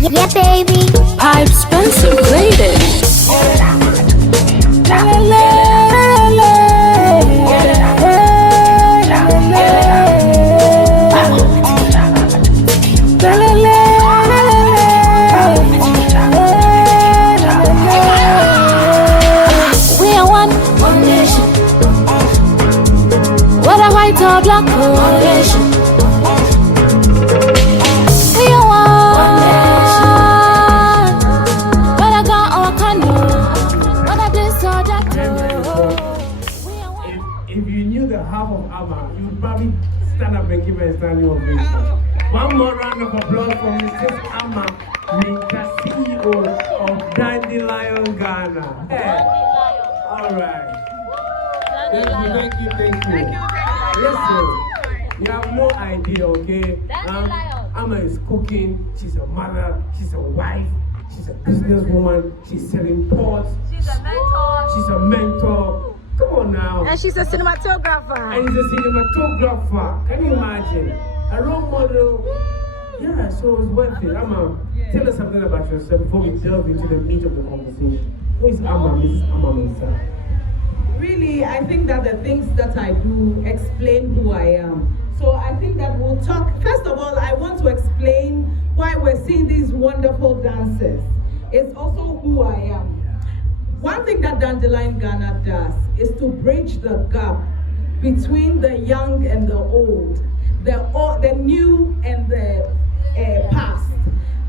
Yeah, baby. Pipe Spencer played it. We are one nation. Whether white or black, one nation. We are one nation. Whether God or Kano, whether this or that. We are one. If you knew the half of ABBA, you would probably stand up and give her a standing ovation. One more round of applause for Mrs. AFF MIntah, CEO of Dandelion Ghana. Hey. All right. Thank you. Listen, you have no idea, okay? Amma is cooking, she's a mother, she's a wife, she's a businesswoman, she's selling pots. She's a mentor. Come on now. And she's a cinematographer. And he's a cinematographer. Can you imagine? A role model. Yeah, so it's worth it. Amma, tell us something about yourself before we delve into the meat of the conversation. Who is Amma, Mrs. AFF MIntah? Really, I think that the things that I do explain who I am. So I think that we'll talk. First of all, I want to explain why we're seeing these wonderful dances. It's also who I am. One thing that Dandelion Ghana does is to bridge the gap between the young and the old, the new and the past.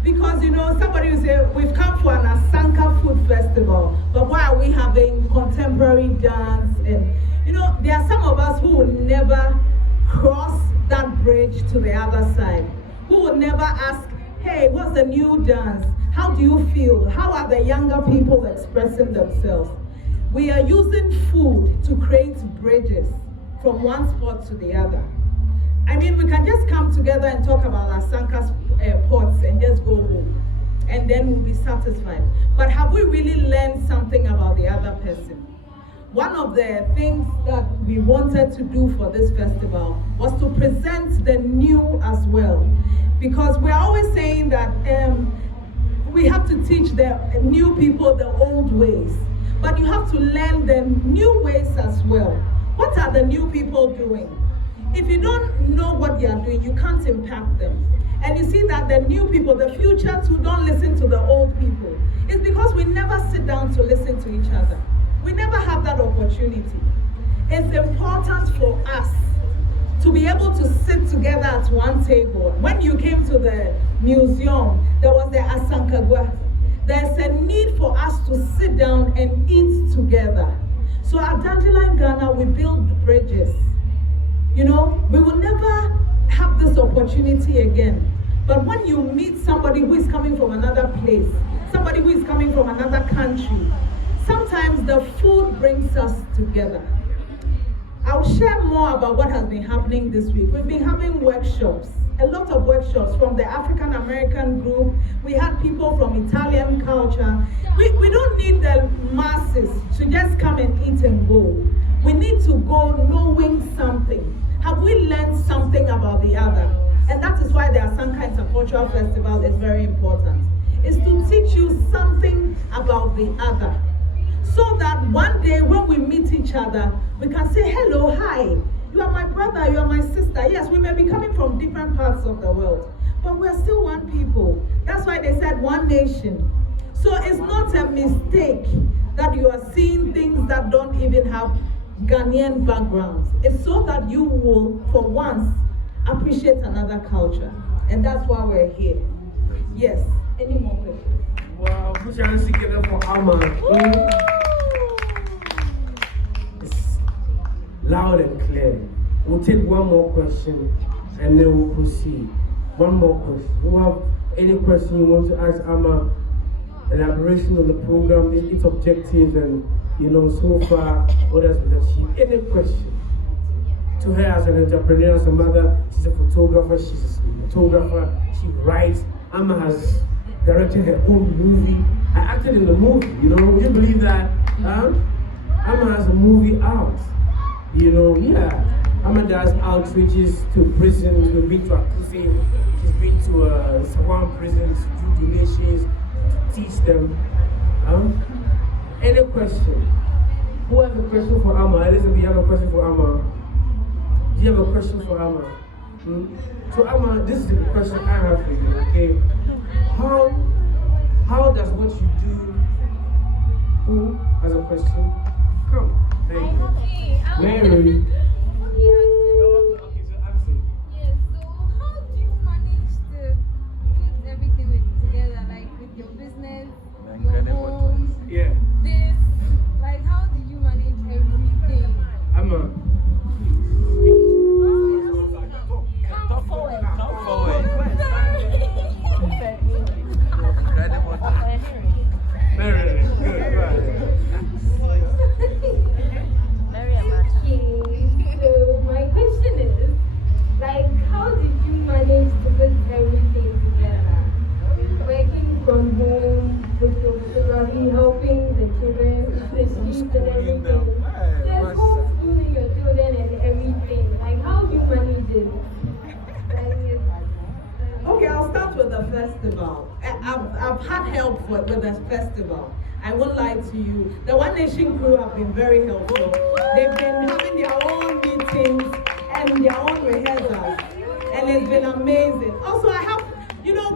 Because, you know, somebody will say, we've come for an Asanka food festival, but why are we having contemporary dance? And, you know, there are some of us who will never cross that bridge to the other side, who will never ask, hey, what's the new dance? How do you feel? How are the younger people expressing themselves? We are using food to create bridges from one spot to the other. I mean, we can just come together and talk about Asanka's pots and just go home, and then we'll be satisfied. But have we really learned something about the other person? One of the things that we wanted to do for this festival was to present the new as well. Because we're always saying that we have to teach the new people the old ways, but you have to learn the new ways as well. What are the new people doing? If you don't know what they are doing, you can't impact them. And you see that the new people, the future too, don't listen to the old people. It's because we never sit down to listen to each other. We never have that opportunity. It's important for us to be able to sit together at one table. When you came to the museum, there was the Asanka. There's a need for us to sit down and eat together. So at Dandelion Ghana, we build bridges. You know, we will never have this opportunity again. But when you meet somebody who is coming from another place, somebody who is coming from another country, sometimes the food brings us together. I'll share more about what has been happening this week. We've been having workshops, a lot of workshops from the African American group. We had people from Italian culture. We don't need the masses to just come and eat and go. We need to go knowing something. Have we learned something about the other? And that is why the Asanka Intercultural Festival is very important. It's to teach you something about the other. So that one day when we meet each other, we can say, hello, hi, you are my brother, you are my sister. Yes, we may be coming from different parts of the world, but we're still one people. That's why they said one nation. So it's not a mistake that you are seeing things that don't even have Ghanaian backgrounds. It's so that you will, for once, appreciate another culture. And that's why we're here. Yes, any more questions? Wow, put your hands together for Amma. It's loud and clear. We'll take one more question and then we'll proceed. One more question. You have any question you want to ask Amma? Elaboration on the program, its objectives, and you know, so far, what has been achieved. Any question to her as an entrepreneur, as a mother? She's a photographer, she's a cinematographer, she writes. Amma has directed her own movie. I acted in the movie, you know, would you believe that? Amma has a movie out, you know, yeah. Amma does outreaches to prisons, we've been to Akusi, she's been to one prison to do donations, to teach them. Any question? Who has a question for Amma? Elizabeth, we have a question for Amma. Do you have a question for Amma? So Amma, this is the question I have for you, okay? How does what you do? Who has a question? Come. Thank you. Mary. Okay, so answer. Yes, so how do you manage to put everything together, like with your business, your home, Yeah. this, like how do you manage everything? Amma. Come forward. Come forward. Mary, good. So my question is, like, how did you manage to put everything together? Working from home with your family, helping the children, the streets and everything. Just homeschooling your children and everything. Like, how do you manage it? Okay, I'll start with the festival. I've had help with the festival. I won't lie to you. The One Nation crew have been very helpful. They've been having their own meetings and their own rehearsals. And it's been amazing. Also,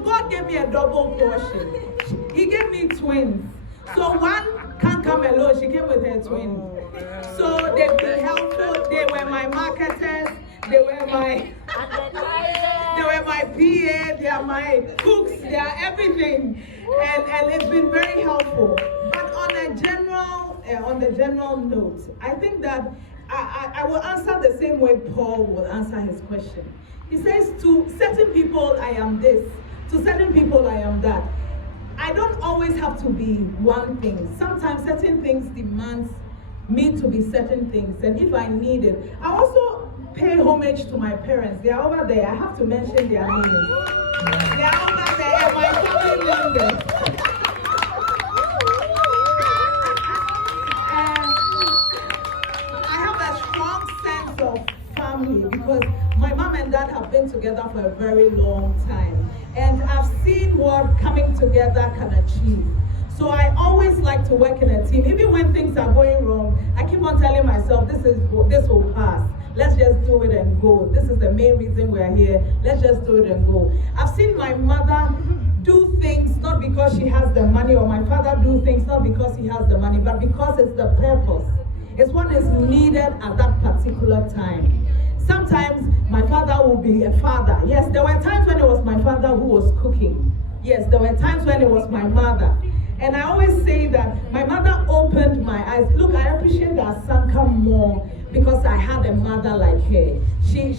God gave me a double portion. He gave me twins. So one can't come alone. She came with her twin. So they've been helpful. They were my marketers. They were my PA, they are my cooks, they are everything, and it's been very helpful. But on the general note, I think that I will answer the same way Paul will answer his question. He says, to certain people I am this, to certain people I am that. I don't always have to be one thing. Sometimes certain things demands me to be certain things, and if I need it, I also pay homage to my parents. They are over there. I have to mention their names. They are over there, my family members. I have a strong sense of family because my mom and dad have been together for a very long time. And I've seen what coming together can achieve. So I always like to work in a team. Even when things are going wrong, I keep on telling myself, this will pass. Let's just do it and go. This is the main reason we're here. Let's just do it and go. I've seen my mother do things not because she has the money, or my father do things not because he has the money, but because it's the purpose. It's what is needed at that particular time. Sometimes my father will be a father. Yes, there were times when it was my father who was cooking. Yes, there were times when it was my mother. And I always say that my mother opened my eyes. Look, I appreciate Asanka more because I had a mother like her. She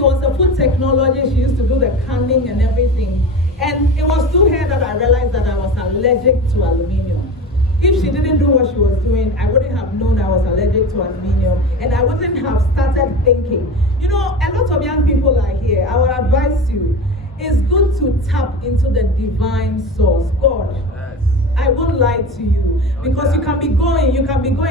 was a food technology. She used to do the canning and everything. And it was through her that I realized that I was allergic to aluminium. If she didn't do what she was doing, I wouldn't have known I was allergic to aluminium, and I wouldn't have started thinking. You know, a lot of young people are here. I would advise you, it's good to tap into the divine source, God. I won't lie to you, because you can be going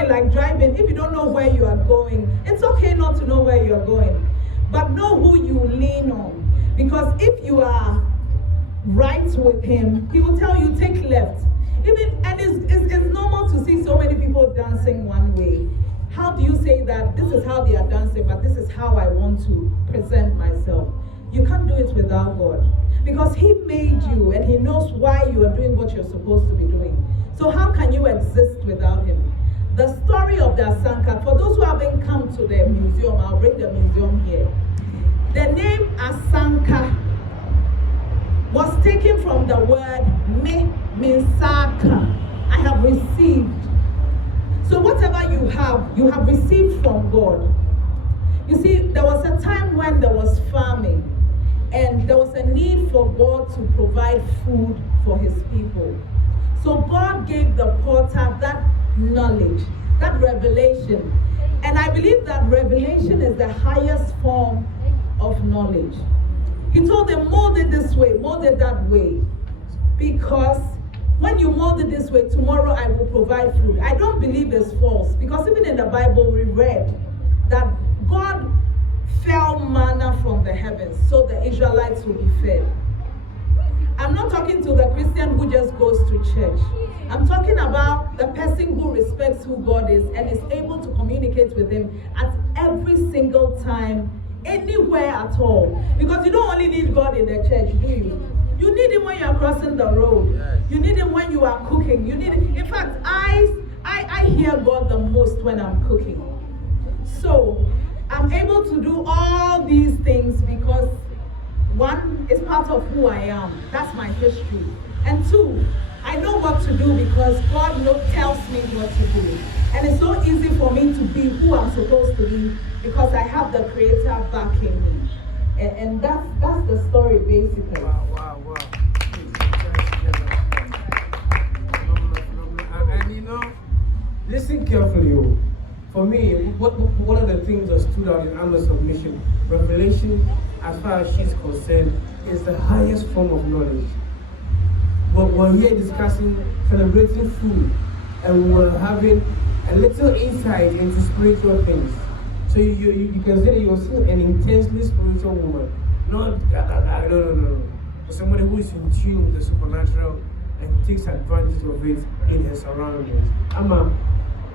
like driving. If you don't know where you are going, it's okay not to know where you are going, but know who you lean on. Because if you are right with him, he will tell you, take left. And it's normal to see so many people dancing one way. How do you say that this is how they are dancing, but this is how I want to present myself? You can't do it without God. Because he made you and he knows why you are doing what you're supposed to be doing. So how can you exist without him? The story of the Asanka, for those who haven't come to the museum, I'll bring the museum here. The name Asanka was taken from the word Minsaka. I have received. So whatever you have received from God. You see, there was a time when there was famine, and there was a need for God to provide food for his people. So God gave the potter that knowledge, that revelation. And I believe that revelation is the highest form of knowledge. He told them, mold it this way, mold it that way. Because when you mold it this way, tomorrow I will provide food. I don't believe it's false. Because even in the Bible we read that God fell manna from the heavens so the Israelites will be fed. I'm not talking to the Christian who just goes to church. I'm talking about the person who respects who God is and is able to communicate with him at every single time, anywhere at all. Because you don't only need God in the church, do you? You need him when you are crossing the road. You need him when you are cooking. You need him. In fact, I hear God the most when I'm cooking. So I'm able to do all these things because one, is part of who I am. That's my history. And two, I know what to do because God tells me what to do. And it's so easy for me to be who I'm supposed to be because I have the Creator backing me. And that's the story basically. Wow. And listen carefully. For me, one of the things that stood out in Anna's submission, revelation, as far as she's concerned, is the highest form of knowledge. But we're here discussing, celebrating food, and we're having a little insight into spiritual things. So you can say that you're still an intensely spiritual woman, not no. Somebody who is in tune with the supernatural and takes advantage of it in her surroundings. I'ma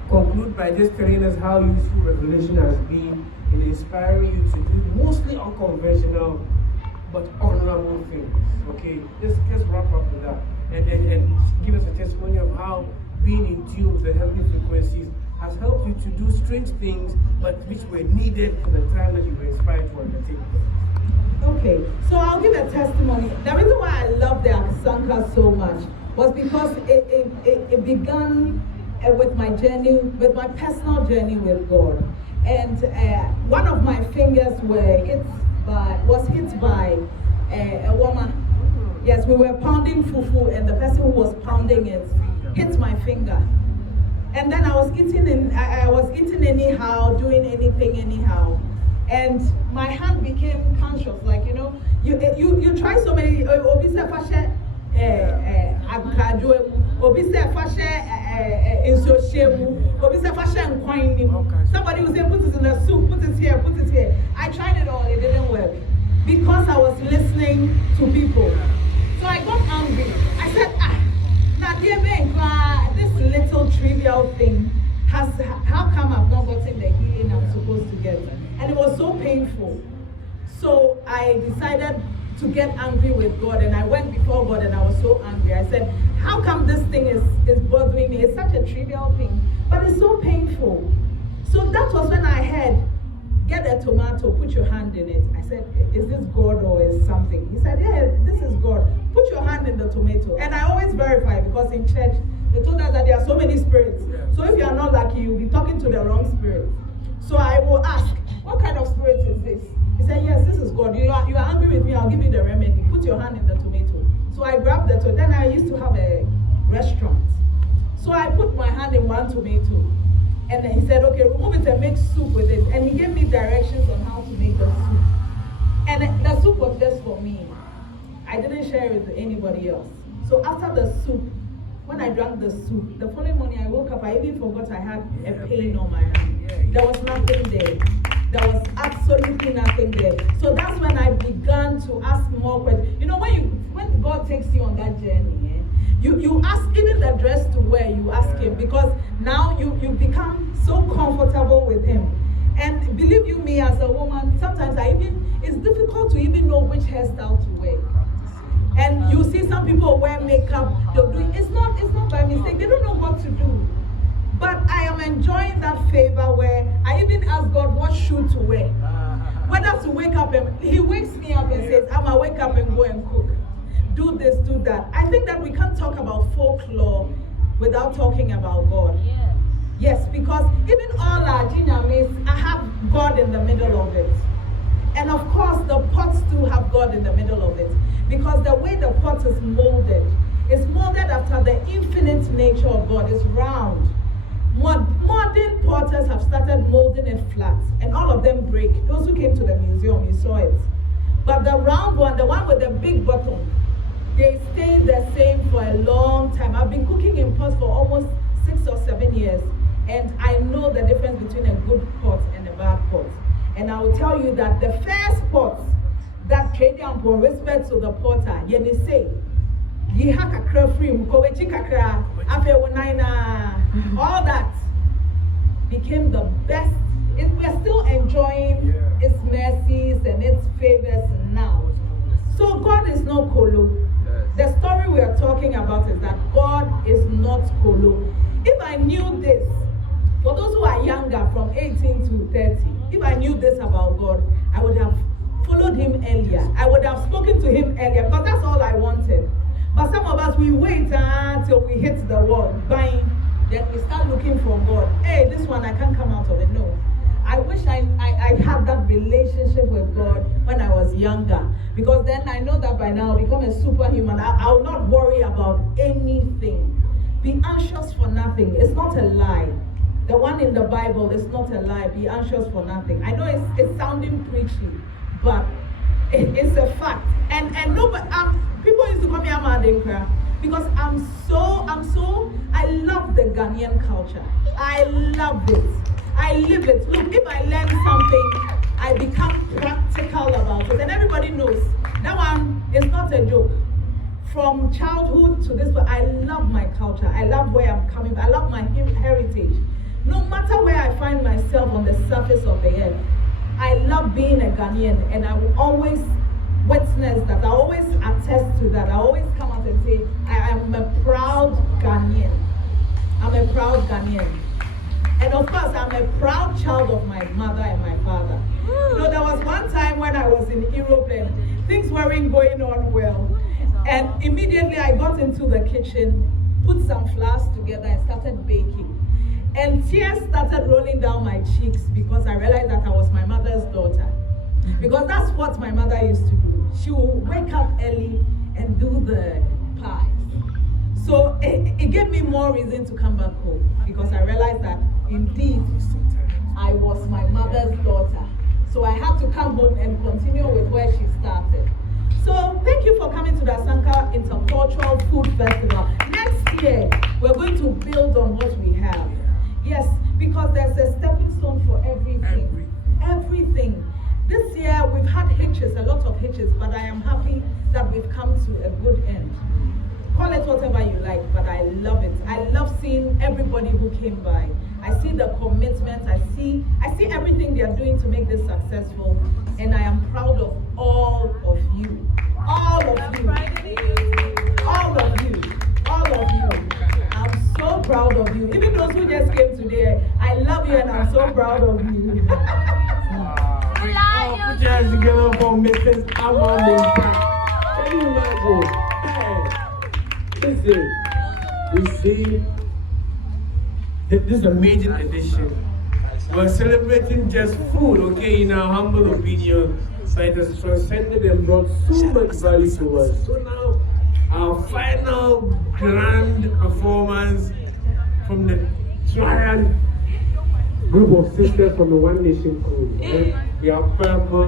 conclude by just telling us how useful revelation has been in inspiring you to do mostly unconventional but honorable things. Okay, just wrap up with that and give us a testimony of how being in tune with the heavenly frequencies has helped you to do strange things but which were needed for the time that you were inspired to undertake them. Okay, so I'll give a testimony. The reason why I love the Asanka so much was because it began with my journey, with my personal journey with God. And one of my fingers was hit by a woman. Yes, we were pounding fufu and the person who was pounding it hit my finger. And then I was eating anyhow, doing anything anyhow. And my hand became conscious, like, you try so many, somebody will say, put it in the soup, put it here, put it here. I tried it all, it didn't work. Because I was listening to people. So I got angry. I said, this little trivial thing, how come I've not gotten the healing I'm supposed to get? And it was so painful. So I decided to get angry with God, and I went before God and I was so angry. I said, how come this thing is bothering me? It's such a trivial thing, but it's so painful. So that was when I heard, get a tomato, put your hand in it. I said, is this God or is something? He said, yeah, this is God. Put your hand in the tomato. And I always verify because in church, they told us that there are so many spirits. So if you are not lucky, you'll be talking to the wrong spirit. So I will ask, what kind of spirit is this? He said, yes, this is God. You are angry with me, I'll give you the remedy. Put your hand in the tomato. So I grabbed the tomato. Then I used to have a restaurant. So I put my hand in one tomato. And then he said, okay, remove it and make soup with it. And he gave me directions on how to make the soup. And the soup was just for me. I didn't share it with anybody else. So after the soup, when I drank the soup, the following morning I woke up, I even forgot I had a pain on my hand. There was nothing there. There was absolutely nothing there. So that's when I began to ask more questions. When God takes you on that journey, you ask, even the dress to wear, you ask him, because now you become so comfortable with him. And believe you me, as a woman, sometimes it's difficult to even know which hairstyle to wear. And you see some people wear makeup, it's not by mistake, they don't know what to do. But I am enjoying that favor where I even ask God what shoe to wear. Whether to wake up and he wakes me up and says, I'm gonna wake up and go and cook. Do this, do that. I think that we can't talk about folklore without talking about God. Yes, because even all our jinyamis, I have God in the middle of it. And of course, the pots too have God in the middle of it. Because the way the pot is molded after the infinite nature of God. It's round. Modern potters have started molding it flat, and all of them break. Those who came to the museum, you saw it. But the round one, the one with the big bottom, they stay the same for a long time. I've been cooking in pots for almost 6 or 7 years, and I know the difference between a good pot and a bad pot. And I will tell you that the first pot trade for respect to the porter. Yeni say, ye ha kakra free, mkowechi kakra, afe wonaina, all that became the best. We're still enjoying its mercies and its favors now. So God is not kolo. The story we are talking about is that God is not kolo. If I knew this, for those who are younger from 18 to 30, if I knew this about God, I would have followed him earlier. I would have spoken to him earlier, because that's all I wanted. But some of us, we wait until we hit the wall, buying, then we start looking for God. Hey, this one, I can't come out of it. No. I wish I had that relationship with God when I was younger, because then I know that by now I'll become a superhuman. I'll not worry about anything. Be anxious for nothing. It's not a lie. The one in the Bible is not a lie. Be anxious for nothing. I know it's sounding preachy, but it's a fact. And nobody, people used to call me Amadinkra because I love the Ghanaian culture. I love it. I live it. Look, if I learn something, I become practical about it. And everybody knows that one is not a joke. From childhood to this, but I love my culture. I love where I'm coming from. I love my heritage. No matter where I find myself on the surface of the earth, I love being a Ghanaian, and I will always witness that. I always attest to that. I always come out and say, I am a proud Ghanaian. I'm a proud Ghanaian. And of course, I'm a proud child of my mother and my father. You know, there was one time when I was in Europe and things weren't going on well. And immediately I got into the kitchen, put some flours together and started baking. And tears started rolling down my cheeks because I realized that I was my mother's daughter. Because that's what my mother used to do. She would wake up early and do the pies. So it gave me more reason to come back home, because I realized that indeed I was my mother's daughter. So I had to come home and continue with where she started. So thank you for coming to the Asanka Intercultural Food Festival. Next year, we're going to build on what we have. Yes, because there's a stepping stone for everything. Everything. This year, we've had hitches, a lot of hitches, but I am happy that we've come to a good end. Call it whatever you like, but I love it. I love seeing everybody who came by. I see the commitment. I see everything they are doing to make this successful, and I am proud of all of you. All of you. All of you. All of you. I'm so proud of you. Even those who just came today, I love you and I'm so proud of you. Put your hands together for Mrs. MIntah. Can you imagine? Listen, we see this is a major edition. We're celebrating just food, okay, in our humble opinion, but it has transcended and brought so much value to us. So now, our final grand performance from the triad group of sisters from the One Nation crew. We are purple.